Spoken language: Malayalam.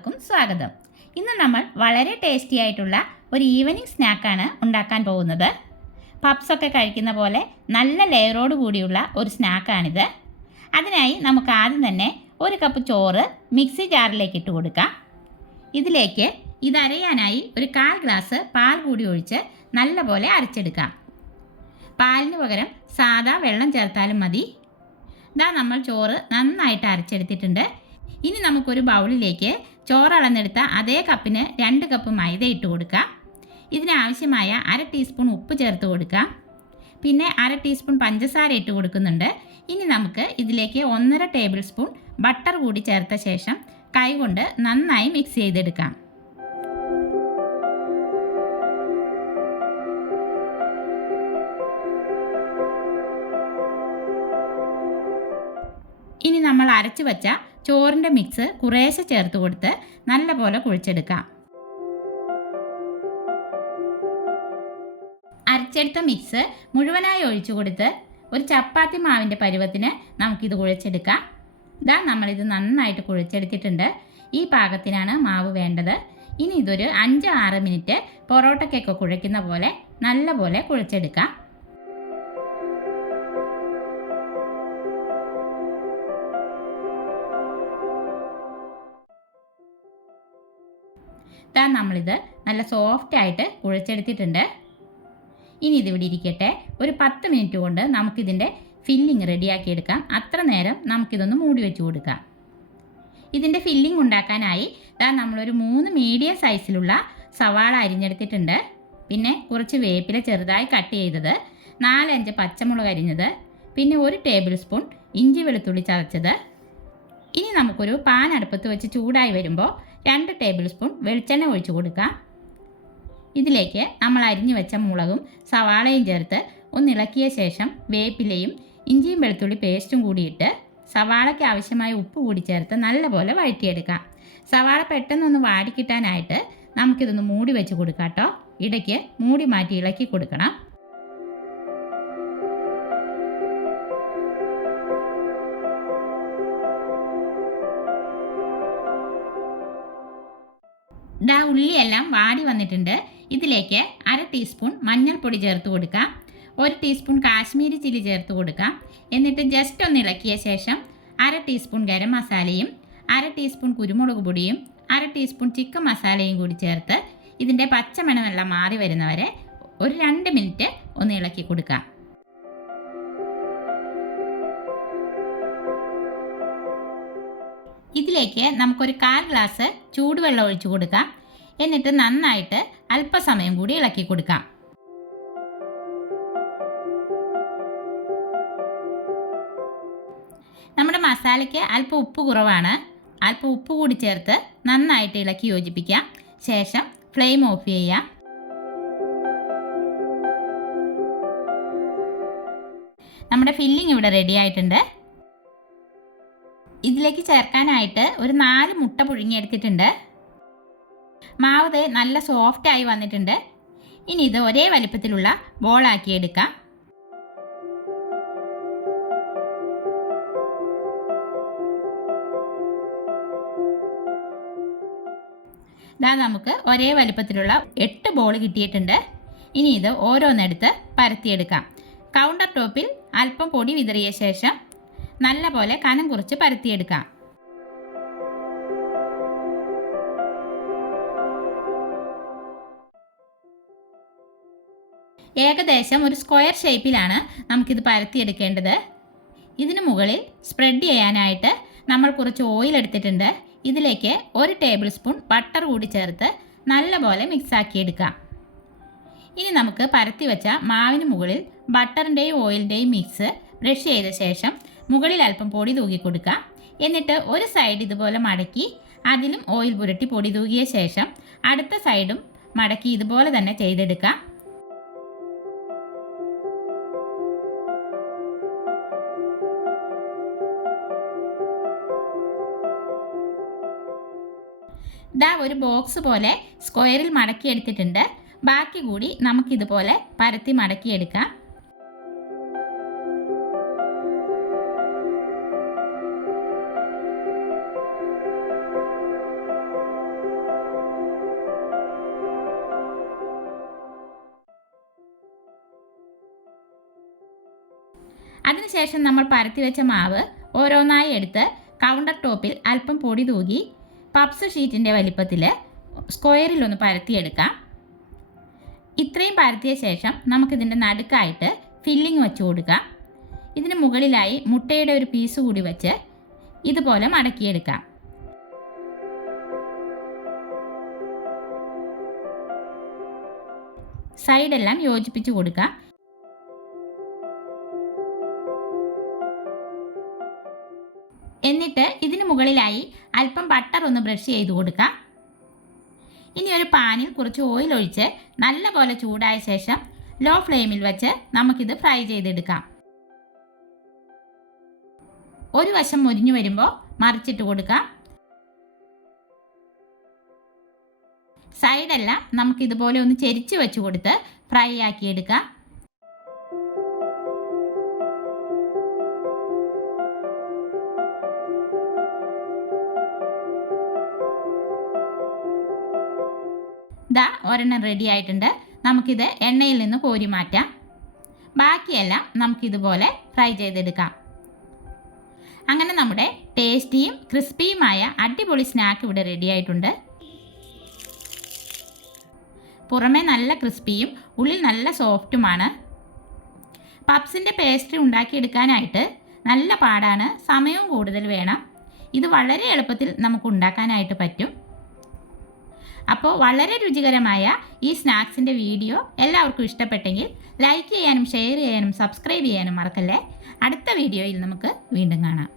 എല്ലാവർക്കും സ്വാഗതം. ഇന്ന് നമ്മൾ വളരെ ടേസ്റ്റി ആയിട്ടുള്ള ഒരു ഈവനിങ് സ്നാക്കാണ് ഉണ്ടാക്കാൻ പോകുന്നത്. പപ്സൊക്കെ കഴിക്കുന്ന പോലെ നല്ല ലെയറോട് കൂടിയുള്ള ഒരു സ്നാക്കാണിത് അതിനായി നമുക്ക് ആദ്യം തന്നെ ഒരു കപ്പ് ചോറ് മിക്സി ജാറിലേക്ക് ഇട്ട് കൊടുക്കാം. ഇതിലേക്ക് ഇതരയാനായി ഒരു കാൽ ഗ്ലാസ് പാൽ കൂടി ഒഴിച്ച് നല്ലപോലെ അരച്ചെടുക്കാം. പാലിന് പകരം സാദാ വെള്ളം ചേർത്താലും മതി. ഇതാ നമ്മൾ ചോറ് നന്നായിട്ട് അരച്ചെടുത്തിട്ടുണ്ട്. ഇനി നമുക്കൊരു ബൗളിലേക്ക് ചോറ് അളന്നെടുത്ത അതേ കപ്പിന് രണ്ട് കപ്പ് മൈദ ഇട്ട് കൊടുക്കുക ഇതിനാവശ്യമായ അര ടീസ്പൂൺ ഉപ്പ് ചേർത്ത് കൊടുക്കുക പിന്നെ അര ടീസ്പൂൺ പഞ്ചസാര ഇട്ട് കൊടുക്കുന്നുണ്ട്. ഇനി നമുക്ക് ഇതിലേക്ക് ഒന്നര ടേബിൾ സ്പൂൺ ബട്ടർ കൂടി ചേർത്ത ശേഷം കൈകൊണ്ട് നന്നായി മിക്സ് ചെയ്തെടുക്കാം. ഇനി നമ്മൾ അരച്ചു വച്ച ചോറിന്റെ മിക്സ് കുറേശ്ശെ ചേർത്ത് കൊടുത്ത് നല്ലപോലെ കുഴിച്ചെടുക്കാം. അരച്ചെടുത്ത മിക്സ് മുഴുവനായി ഒഴിച്ചു കൊടുത്ത് ഒരു ചപ്പാത്തി മാവിന്റെ പരുവത്തിന് നമുക്കിത് കുഴച്ചെടുക്കാം. ഇതാ നമ്മളിത് നന്നായിട്ട് കുഴച്ചെടുത്തിട്ടുണ്ട്. ഈ പാകത്തിനാണ് മാവ് വേണ്ടത്. ഇനി ഇതൊരു അഞ്ച് ആറ് മിനിറ്റ് പൊറോട്ടയ്ക്കൊക്കെ കുഴയ്ക്കുന്ന പോലെ നല്ലപോലെ കുഴച്ചെടുക്കാം. ഇതാ നമ്മളിത് നല്ല സോഫ്റ്റ് ആയിട്ട് കുഴച്ചെടുത്തിട്ടുണ്ട്. ഇനി ഇതിവിടെ ഇരിക്കട്ടെ. ഒരു പത്ത് മിനിറ്റ് കൊണ്ട് നമുക്കിതിന്റെ ഫില്ലിങ് റെഡിയാക്കി എടുക്കാം. അത്ര നേരം നമുക്കിതൊന്ന് മൂടി വെച്ച് കൊടുക്കാം. ഇതിന്റെ ഫില്ലിംഗ് ഉണ്ടാക്കാനായി ഇതാ നമ്മളൊരു മൂന്ന് മീഡിയം സൈസിലുള്ള സവാള അരിഞ്ഞെടുത്തിട്ടുണ്ട്. പിന്നെ കുറച്ച് വേപ്പില ചെറുതായി കട്ട് ചെയ്തത്. നാലഞ്ച് പച്ചമുളക് അരിഞ്ഞത്. പിന്നെ ഒരു ടേബിൾ സ്പൂൺ ഇഞ്ചി വെളുത്തുള്ളി ചതച്ചത്. ഇനി നമുക്കൊരു പാൻ അടുപ്പത്ത് വെച്ച് ചൂടായി വരുമ്പോൾ രണ്ട് ടേബിൾ സ്പൂൺ വെളിച്ചെണ്ണ ഒഴിച്ചു കൊടുക്കാം. ഇതിലേക്ക് നമ്മൾ അരിഞ്ഞു വെച്ച മുളകും സവാളയും ചേർത്ത് ഒന്നിളക്കിയ ശേഷം വേപ്പിലയും ഇഞ്ചിയും വെളുത്തുള്ളി പേസ്റ്റും കൂടിയിട്ട് സവാളയ്ക്ക് ആവശ്യമായ ഉപ്പ് കൂടി ചേർത്ത് നല്ലപോലെ വഴറ്റിയെടുക്കാം. സവാള പെട്ടെന്നൊന്ന് വാടിക്കിട്ടാനായിട്ട് നമുക്കിതൊന്ന് മൂടി വെച്ച് കൊടുക്കാം കേട്ടോ. ഇടയ്ക്ക് മൂടി മാറ്റി ഇളക്കി കൊടുക്കണം. ദാ ഉള്ളിയെല്ലാം വാടി വന്നിട്ടുണ്ട്. ഇതിലേക്ക് അര ടീസ്പൂൺ മഞ്ഞൾപ്പൊടി ചേർത്ത് കൊടുക്കാം. ഒരു ടീസ്പൂൺ കാശ്മീരി ചില്ലി ചേർത്ത് കൊടുക്കാം. എന്നിട്ട് ജസ്റ്റ് ഒന്ന് ഇളക്കിയ ശേഷം അര ടീസ്പൂൺ ഗരം മസാലയും അര ടീസ്പൂൺ കുരുമുളക് പൊടിയും അര ടീസ്പൂൺ ചിക്കൻ മസാലയും കൂടി ചേർത്ത് ഇതിന്റെ പച്ചമണമെല്ലാം മാറി വരുന്നവരെ ഒരു രണ്ട് മിനിറ്റ് ഒന്ന് ഇളക്കി കൊടുക്കാം. ഇതിലേക്ക് നമുക്കൊരു കാൽ ഗ്ലാസ് ചൂടുവെള്ളം ഒഴിച്ചു കൊടുക്കാം. എന്നിട്ട് നന്നായിട്ട് അല്പസമയം കൂടി ഇളക്കി കൊടുക്കാം. നമ്മുടെ മസാലയ്ക്ക് അല്പം ഉപ്പ് കുറവാണ്. അല്പം ഉപ്പ് കൂടി ചേർത്ത് നന്നായിട്ട് ഇളക്കി യോജിപ്പിക്കാം. ശേഷം ഫ്ലെയിം ഓഫ് ചെയ്യാം നമ്മുടെ ഫില്ലിംഗ് ഇവിടെ റെഡി ആയിട്ടുണ്ട്. ഇതിലേക്ക് ചേർക്കാനായിട്ട് ഒരു നാല് മുട്ട പുഴുങ്ങിയെടുത്തിട്ടുണ്ട്. മാവ് നല്ല സോഫ്റ്റ് ആയി വന്നിട്ടുണ്ട്. ഇനി ഇത് ഒരേ വലിപ്പത്തിലുള്ള ബോളാക്കി എടുക്കാം. ഇതാ നമുക്ക് ഒരേ വലിപ്പത്തിലുള്ള എട്ട് ബോൾ കിട്ടിയിട്ടുണ്ട്. ഇനി ഇത് ഓരോന്നെടുത്ത് പരത്തിയെടുക്കാം. കൗണ്ടർ ടോപ്പിൽ അല്പം പൊടി വിതറിയ ശേഷം നല്ല പോലെ കനം കുറച്ച് പരത്തിയെടുക്കാം. ഏകദേശം ഒരു സ്ക്വയർ ഷേപ്പിലാണ് നമുക്കിത് പരത്തിയെടുക്കേണ്ടത്. ഇതിന് മുകളിൽ സ്പ്രെഡ് ചെയ്യാനായിട്ട് നമ്മൾ കുറച്ച് ഓയിൽ എടുത്തിട്ടുണ്ട്. ഇതിലേക്ക് ഒരു ടേബിൾ സ്പൂൺ ബട്ടർ കൂടി ചേർത്ത് നല്ലപോലെ പോലെ എടുക്കാം ഇനി നമുക്ക് പരത്തി വെച്ച മാവിന് മുകളിൽ ബട്ടറിന്റെയും ഓയിലിന്റെയും മിക്സ് ബ്രഷ് ചെയ്ത ശേഷം മുകളിൽ അല്പം പൊടി തൂകി കൊടുക്കുക എന്നിട്ട് ഒരു സൈഡ് ഇതുപോലെ മടക്കി അതിലും ഓയിൽ പുരട്ടി പൊടി തൂകിയ ശേഷം അടുത്ത സൈഡും മടക്കി ഇതുപോലെ തന്നെ ചെയ്തെടുക്കാം. ഇതാ ഒരു ബോക്സ് പോലെ സ്ക്വയറിൽ മടക്കി എടുത്തിട്ടുണ്ട്. ബാക്കി കൂടി നമുക്കിതുപോലെ പരത്തി മടക്കിയെടുക്കാം. അതിനുശേഷം നമ്മൾ പരത്തി വെച്ച മാവ് ഓരോന്നായി എടുത്ത് കൗണ്ടർ ടോപ്പിൽ അല്പം പൊടി തൂകി പപ്സ് ഷീറ്റിന്റെ വലിപ്പത്തിൽ സ്ക്വയറിലൊന്ന് പരത്തിയെടുക്കാം. ഇത്രയും പരത്തിയ ശേഷം നമുക്കിതിന്റെ നടുക്കായിട്ട് ഫില്ലിംഗ് വെച്ച് കൊടുക്കാം. ഇതിന് മുകളിലായി മുട്ടയുടെ ഒരു പീസ് കൂടി വെച്ച് ഇതുപോലെ മടക്കിയെടുക്കാം. സൈഡെല്ലാം യോജിപ്പിച്ച് കൊടുക്കാം. എന്നിട്ട് ഇതിന് മുകളിലായി അല്പം ബട്ടർ ഒന്ന് ബ്രഷ് ചെയ്ത് കൊടുക്കാം. ഇനി ഒരു പാനിൽ കുറച്ച് ഓയിൽ ഒഴിച്ച് നല്ലപോലെ ചൂടായ ശേഷം ലോ ഫ്ലെയിമിൽ വെച്ച് നമുക്കിത് ഫ്രൈ ചെയ്തെടുക്കാം. ഒരു വശം മുരിഞ്ഞു വരുമ്പോൾ മറിച്ചിട്ട് കൊടുക്കാം. സൈഡെല്ലാം നമുക്കിതുപോലെ ഒന്ന് ചെരിച്ച് വെച്ച് കൊടുത്ത് ഫ്രൈ ആക്കിയെടുക്കാം. ഒരെണ്ണം റെഡി ആയിട്ടുണ്ട്. നമുക്കിത് എണ്ണയിൽ നിന്ന് കോരി മാറ്റാം. ബാക്കിയെല്ലാം നമുക്കിതുപോലെ ഫ്രൈ ചെയ്തെടുക്കാം. അങ്ങനെ നമ്മുടെ ടേസ്റ്റിയും ക്രിസ്പിയുമായ അടിപൊളി സ്നാക്ക് ഇവിടെ റെഡി ആയിട്ടുണ്ട്. പുറമേ നല്ല ക്രിസ്പിയും ഉള്ളിൽ നല്ല സോഫ്റ്റുമാണ് പപ്സിന്റെ പേസ്ട്രി ഉണ്ടാക്കിയെടുക്കാനായിട്ട് നല്ല പാടാണ്. സമയവും കൂടുതൽ വേണം. ഇത് വളരെ എളുപ്പത്തിൽ നമുക്ക് ഉണ്ടാക്കാനായിട്ട് പറ്റും. അപ്പോൾ വളരെ രുചികരമായ ഈ സ്നാക്സിന്റെ വീഡിയോ എല്ലാവർക്കും ഇഷ്ടപ്പെട്ടെങ്കിൽ ലൈക്ക് ചെയ്യാനും ഷെയർ ചെയ്യാനും സബ്സ്ക്രൈബ് ചെയ്യാനും മറക്കല്ലേ? അടുത്ത വീഡിയോയിൽ നമുക്ക് വീണ്ടും കാണാം.